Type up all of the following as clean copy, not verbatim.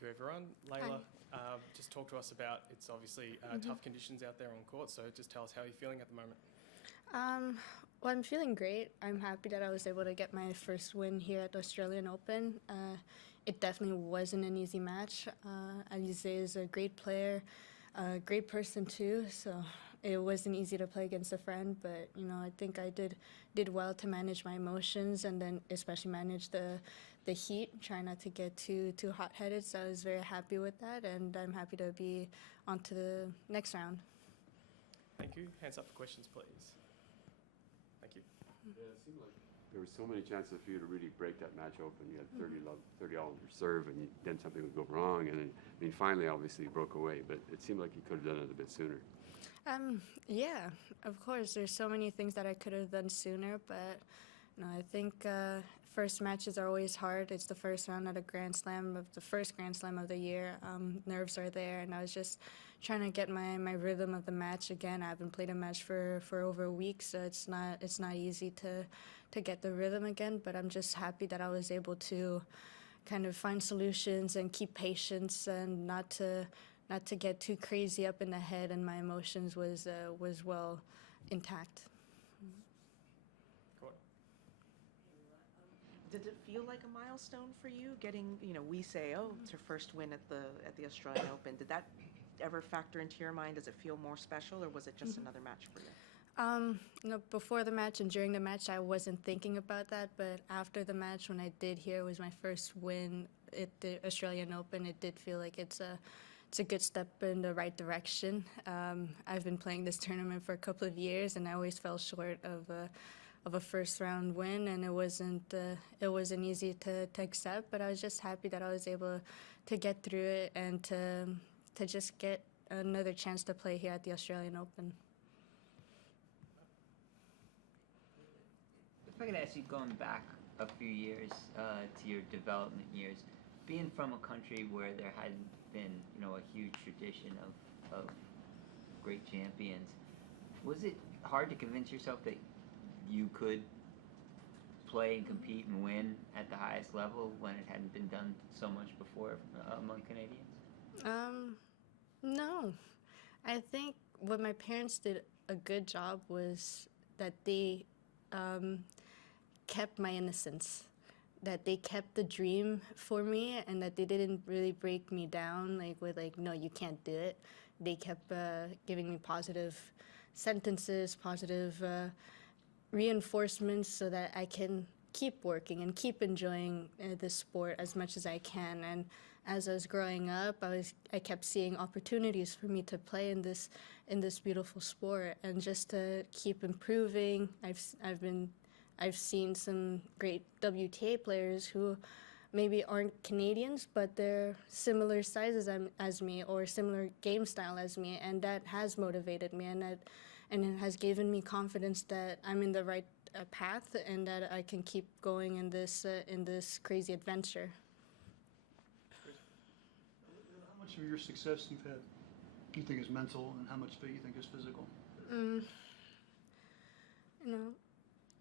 Thank you, everyone. Leylah, just talk to us about, it's obviously tough conditions out there on court, so just tell us how you're feeling at the moment. Well, I'm feeling great. I'm happy that I was able to get my first win here at the Australian Open. It definitely wasn't an easy match. Alize is a great player, a great person too, so it wasn't easy to play against a friend, but I think I did well to manage my emotions and then especially manage the heat, try not to get too hot-headed, so I was very happy with that, and I'm happy to be on to the next round. Thank you. Hands up for questions, please. Thank you. Yeah, it seemed like there were so many chances for you to really break that match open. You had 30 all in your serve, and then something would go wrong. And then, finally, obviously, you broke away. But it seemed like you could have done it a bit sooner. Yeah, of course. There's so many things that I could have done sooner, but I think first matches are always hard. It's the first round at a Grand Slam, the first Grand Slam of the year. Nerves are there, and I was just trying to get my rhythm of the match again. I haven't played a match for over a week, so it's not easy to get the rhythm again, but I'm just happy that I was able to kind of find solutions and keep patience and not to get too crazy up in the head, and my emotions was well intact. Did it feel like a milestone for you getting, we say, oh, it's her first win at the Australian Open. Did that ever factor into your mind? Does it feel more special, or was it just another match for you? Before the match and during the match, I wasn't thinking about that, but after the match, when I did hear it was my first win at the Australian Open, it did feel like it's a good step in the right direction. I've been playing this tournament for a couple of years, and I always fell short of a first round win, and it wasn't easy to accept, but I was just happy that I was able to get through it and to just get another chance to play here at the Australian Open. If I could ask you, going back a few years to your development years, being from a country where there hadn't been, a huge tradition of great champions, was it hard to convince yourself that you could play and compete and win at the highest level when it hadn't been done so much before among Canadians? No. I think what my parents did a good job was that they kept my innocence, that they kept the dream for me, and that they didn't really break me down with no, you can't do it. They kept giving me positive sentences, positive reinforcements, so that I can keep working and keep enjoying this sport as much as I can. And as I was growing up, I kept seeing opportunities for me to play in this beautiful sport, and just to keep improving. I've seen some great WTA players who maybe aren't Canadians, but they're similar sizes as me or similar game style as me, and that has motivated me, and it has given me confidence that I'm in the right path and that I can keep going in this crazy adventure. How much of your success you've had you think is mental, and how much of it you think is physical?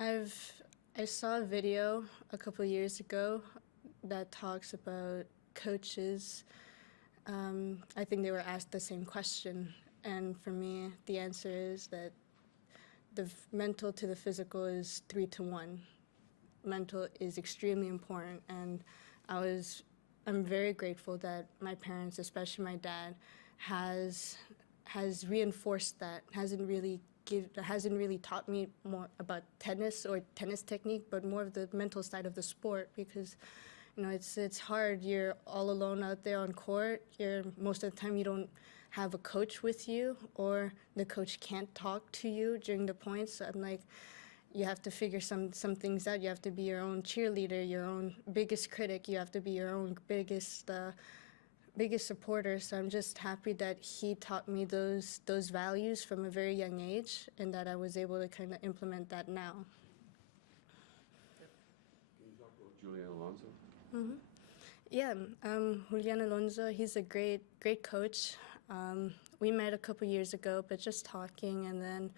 I saw a video a couple of years ago that talks about coaches. I think they were asked the same question, and for me, the answer is that the mental to the physical is 3-to-1. Mental is extremely important, and I'm very grateful that my parents, especially my dad, has reinforced that. Hasn't really taught me more about tennis or tennis technique, but more of the mental side of the sport, because it's hard. You're all alone out there on court. Most of the time you don't have a coach with you, or the coach can't talk to you during the points. So you have to figure some things out. You have to be your own cheerleader, your own biggest critic. You have to be your own biggest supporter. So I'm just happy that he taught me those values from a very young age, and that I was able to kind of implement that now. Can you talk about Julian Alonso? Mm-hmm. Yeah, Julian Alonso, he's a great coach. We met a couple years ago, but just talking, and then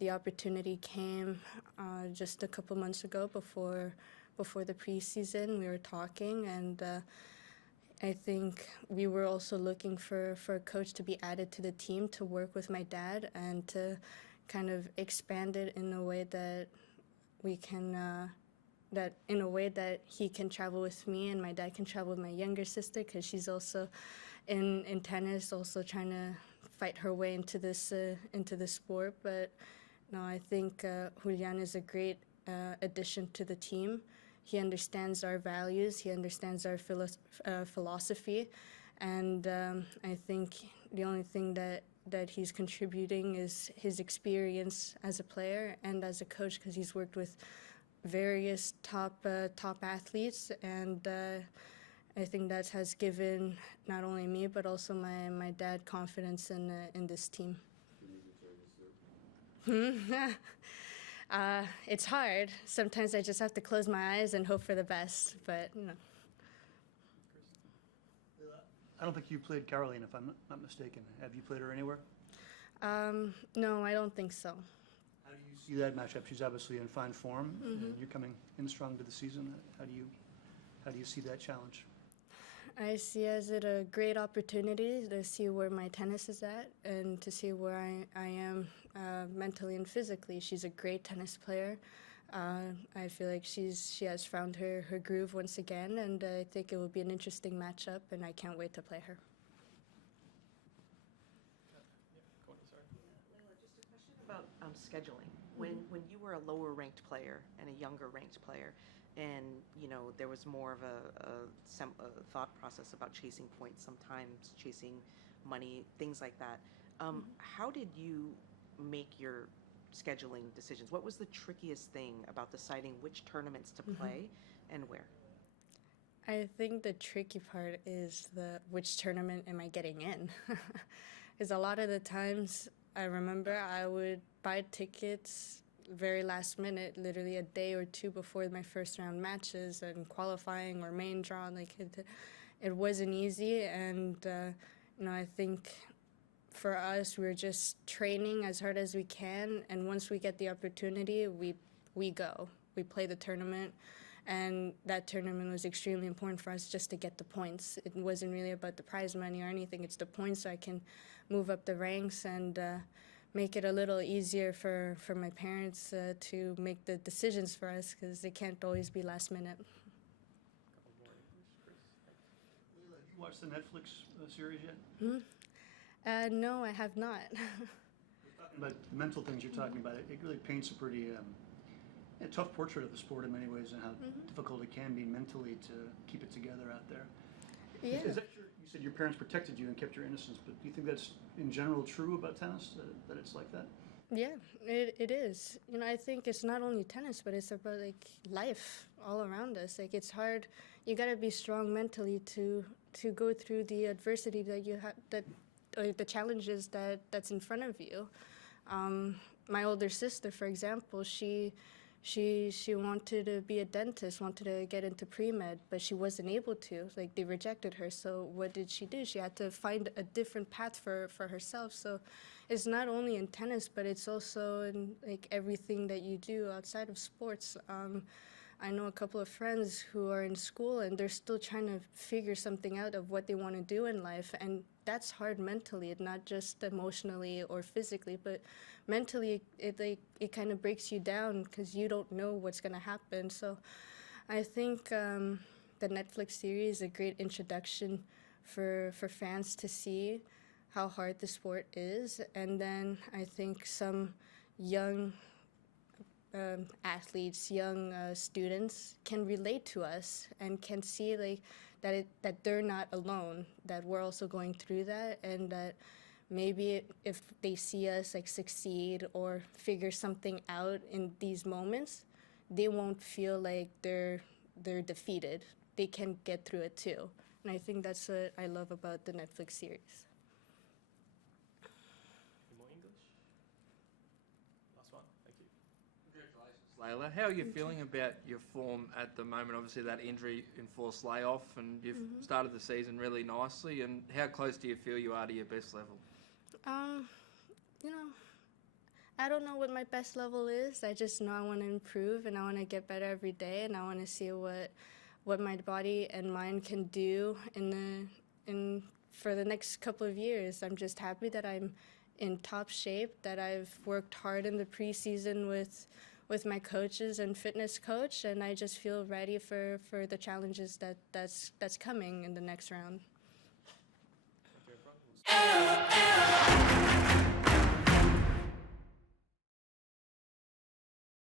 the opportunity came just a couple months ago before the preseason. We were talking, and I think we were also looking for a coach to be added to the team to work with my dad and to kind of expand it in a way that we can, that he can travel with me and my dad can travel with my younger sister, because she's also in tennis, also trying to fight her way into this sport. But no, I think Julian is a great addition to the team. He understands our values, he understands our philosophy, and I think the only thing that he's contributing is his experience as a player and as a coach, because he's worked with various top athletes, and I think that has given not only me but also my dad confidence in this team. It's hard. Sometimes I just have to close my eyes and hope for the best, but you know. I don't think you played Caroline, if I'm not mistaken. Have you played her anywhere? No, I don't think so. How do you see that matchup? She's obviously in fine form, and you're coming in strong to the season. How do you see that challenge? I see as it a great opportunity to see where my tennis is at and to see where I am mentally and physically. She's a great tennis player. I feel like she has found her groove once again, and I think it will be an interesting matchup, and I can't wait to play her. Leylah, just a question about scheduling. When you were a lower ranked player and a younger ranked player, and you know there was more of a thought process about chasing points, sometimes chasing money, things like that. How did you make your scheduling decisions? What was the trickiest thing about deciding which tournaments to play and where? I think the tricky part is which tournament am I getting in? Because a lot of the times I remember I would buy tickets very last minute, literally a day or two before my first round matches and qualifying or main draw. Like it wasn't easy, and you know, I think for us we're just training as hard as we can, and once we get the opportunity, we go. We play the tournament, and that tournament was extremely important for us just to get the points. It wasn't really about the prize money or anything. It's the points so I can move up the ranks and make it a little easier for my parents to make the decisions for us, because it can't always be last minute. Leylah, have you watched the Netflix series yet? No, I have not. But the mental things you're talking about, it really paints a pretty a tough portrait of the sport in many ways, and how difficult it can be mentally to keep it together out there. Yeah. Is that you said your parents protected you and kept your innocence, but do you think that's in general true about tennis, that it's like that? Yeah, it is. You know, I think it's not only tennis, but it's about like life all around us. Like it's hard. You gotta be strong mentally to go through the adversity that you have, or the challenges that's in front of you. My older sister, for example, she wanted to be a dentist, wanted to get into pre-med, but she wasn't able to. Like, they rejected her. So what did she do? She had to find a different path for herself. So it's not only in tennis, but it's also in like everything that you do outside of sports. I know a couple of friends who are in school and they're still trying to figure something out of what they want to do in life, and that's hard mentally, not just emotionally or physically, but mentally it kind of breaks you down because you don't know what's going to happen. So I think the Netflix series is a great introduction for fans to see how hard the sport is, and then I think some young athletes, young students can relate to us and can see like that they're not alone, that we're also going through that, and that maybe if they see us like succeed or figure something out in these moments, they won't feel like they're defeated. They can get through it too, and I think that's what I love about the Netflix series. Any more English? Last one. Thank you. Congratulations, Leylah. How are you feeling about your form at the moment? Obviously, that injury enforced layoff, and you've started the season really nicely. And how close do you feel you are to your best level? You know, I don't know what my best level is. I just know I want to improve and I want to get better every day, and I want to see what my body and mind can do for the next couple of years. I'm just happy that I'm in top shape, that I've worked hard in the preseason with my coaches and fitness coach, and I just feel ready for the challenges that's coming in the next round. Thank you, everyone.